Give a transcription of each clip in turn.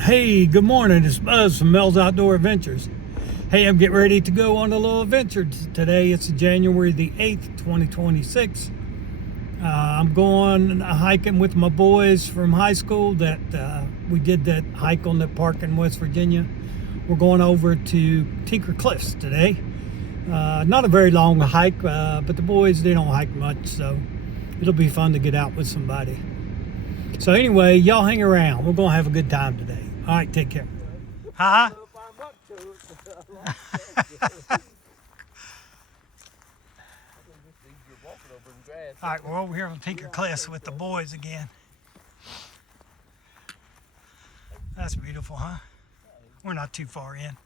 Hey, good morning. It's Buzz from Mel's Outdoor Adventures. Hey, I'm getting ready to go on a little adventure today. It's January the 8th, 2026. I'm going hiking with my boys from high school that we did that hike on the park in West Virginia. We're going over to Tinker Cliffs today. Not a very long hike, but the boys, they don't hike much, so it'll be fun to get out with somebody. So anyway, y'all hang around. We're going to have a good time today. All right, take care. Huh? All right, we're over here on Tinker Cliffs with the boys again. That's beautiful, huh? We're not too far in,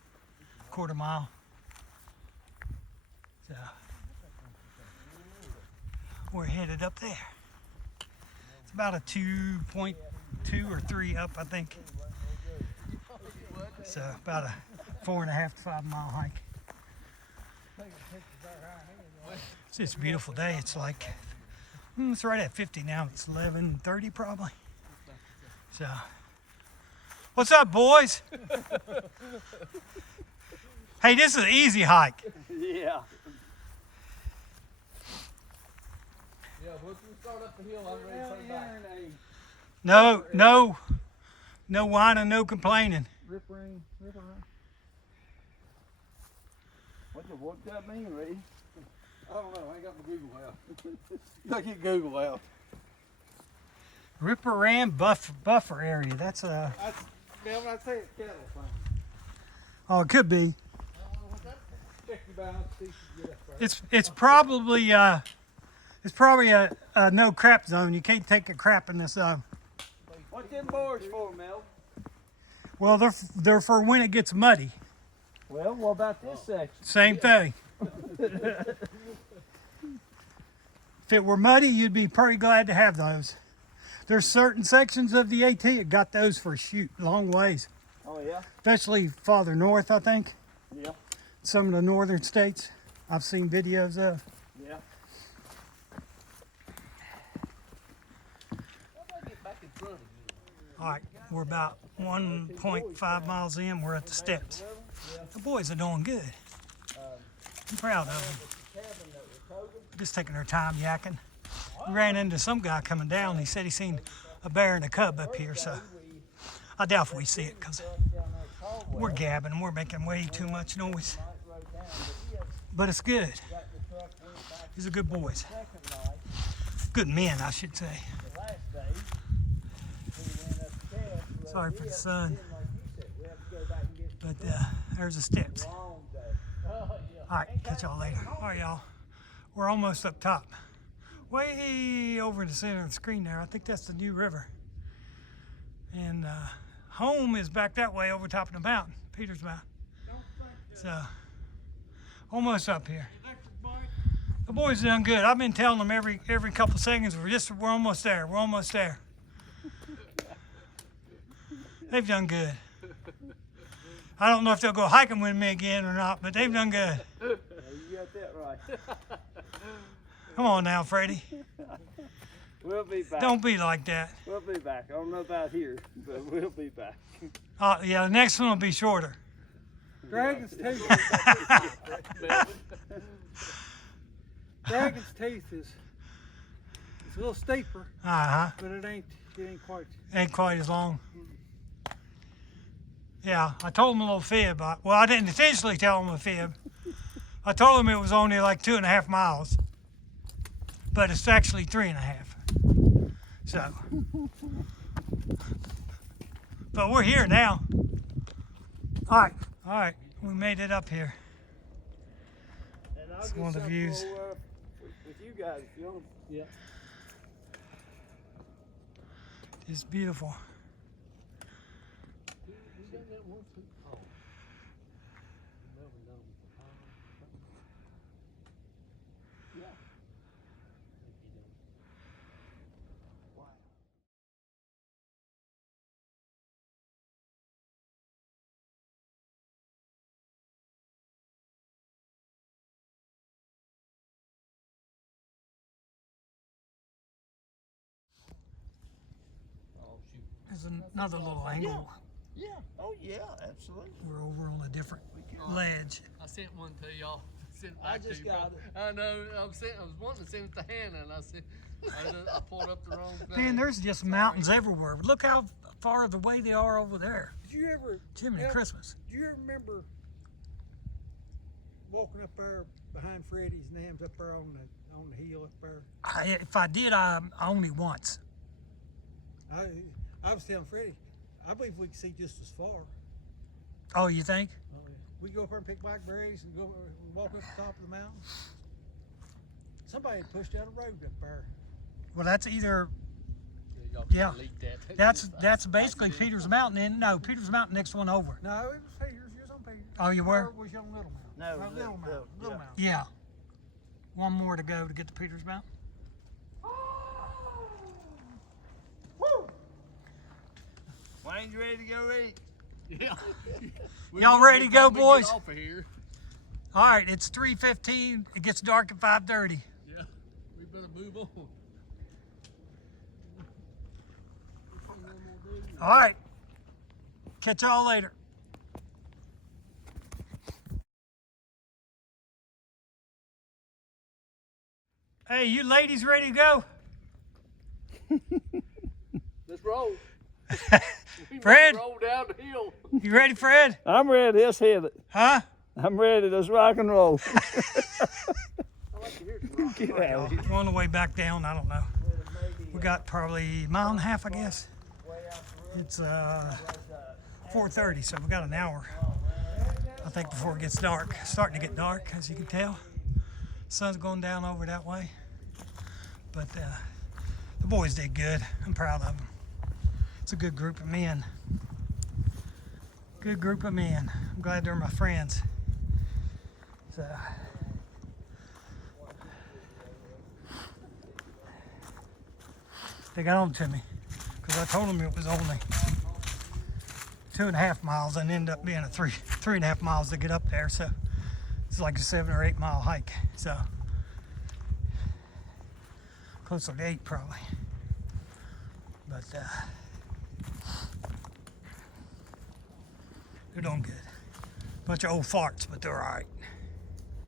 quarter mile. So we're headed up there. It's about a 2.2 or 3 up, I think. So about a 4.5 to 5 mile hike. It's just a beautiful day. It's like, it's right at 50 now. It's 11:30 probably. So, what's up, boys? Hey, this is an easy hike. Yeah. Yeah, once we start up the hill, I'm ready to say back. No whining, no complaining. Rip ring. What's that mean, Ray? I don't know. I ain't got my Google out. You gotta get Google out. Ripper Ram buffer area. That's a. Man, when I say it's cattle thing. Oh, it could be. Check your balance, see if you get up there. It's probably a no crap zone. You can't take a crap in this zone. What's them boards for, Mel? Well, they're for when it gets muddy. Well, what about this section? Same thing. If it were muddy, you'd be pretty glad to have those. There's certain sections of the AT that got those for shoot long ways, Oh, yeah? especially farther north, I think. Yeah. Some of the northern states I've seen videos of. Yeah. How do I get back in front of you? All right, we're about 1.5 miles in. We're at the steps. The boys are doing good. I'm proud of them. Just taking their time yakking. We ran into some guy coming down. He said he seen a bear and a cub up here, so I doubt if we see it because we're gabbing. We're making way too much noise. But it's good. These are good boys. Good men, I should say. Sorry for the sun. But there's the steps. All right, catch y'all later. All right, y'all. We're almost up top. Way over in the center of the screen there. I think that's the New River. And home is back that way over top of the mountain, Peters Mountain. So, almost up here. The boys are done good. I've been telling them every couple seconds, we're almost there. We're almost there. They've done good. I don't know if they'll go hiking with me again or not, but they've done good. Yeah, you got that right. Come on now, Freddie. We'll be back. Don't be like that. We'll be back. I don't know about here, but we'll be back. Yeah, the next one will be shorter. Dragon's Teeth. Dragon's Teeth is it's a little steeper, but it ain't Ain't quite as long. Yeah, I told him a little fib. Well, I didn't intentionally tell him a fib. I told him it was only like 2.5 miles, but it's actually 3.5. So, but we're here now. All right, we made it up here. And I'll It's get one of the some views. with you guys if you want. Yeah. It's beautiful. There's another little angle Yeah. Oh yeah, absolutely. We're over on a different ledge. I sent one to y'all. Sent it I back to just you, got bro. it. I know. I was wanting to send it to Hannah, and I said I pulled up the wrong thing. Man, there's just mountains everywhere. Look how far the way they are over there. Did you ever? Jiminy Christmas. Do you ever remember walking up there behind Freddy's and them's up there on the hill up there? If I did, I only once. I was telling Freddie, I believe we can see just as far. Oh, you think? We go up there and pick blackberries and go and walk up the top of the mountain. Somebody pushed out a road up there. Well, that's either Y'all Yeah. delete that. that's basically Peters Mountain. And no, Peters Mountain next one over. No, it was Peters. You was on Peters. Oh, you were? Or was you on Little Mountain? No, Little Mountain. yeah. Little Mountain. Yeah. One more to go to get to Peters Mountain. Wayne's ready to go eat. Yeah. Y'all ready to go, boys? Get off of here. All right, it's 3:15. It gets dark at 5:30. Yeah. We better move on. All right. Catch y'all later. Hey, you ladies ready to go? Let's roll. We Fred? roll down the hill. You ready, Fred? I'm ready. Let's hit it. Huh? I'm ready. Let's rock and roll. I like to hear it rock. Get out of here. We're on the way back down. I don't know. We got probably a mile and a half, I guess. It's 4:30, so we got an hour. I think before it gets dark. It's starting to get dark, as you can tell. Sun's going down over that way. But the boys did good. I'm proud of them. It's a good group of men. Good group of men. I'm glad they're my friends. So, they got on to me because I told them it was only 2.5 miles and ended up being a 3.5 miles to get up there. So it's like a 7 or 8 mile hike. So closer to 8 probably. But they're doing good. Bunch of old farts, but they're all right.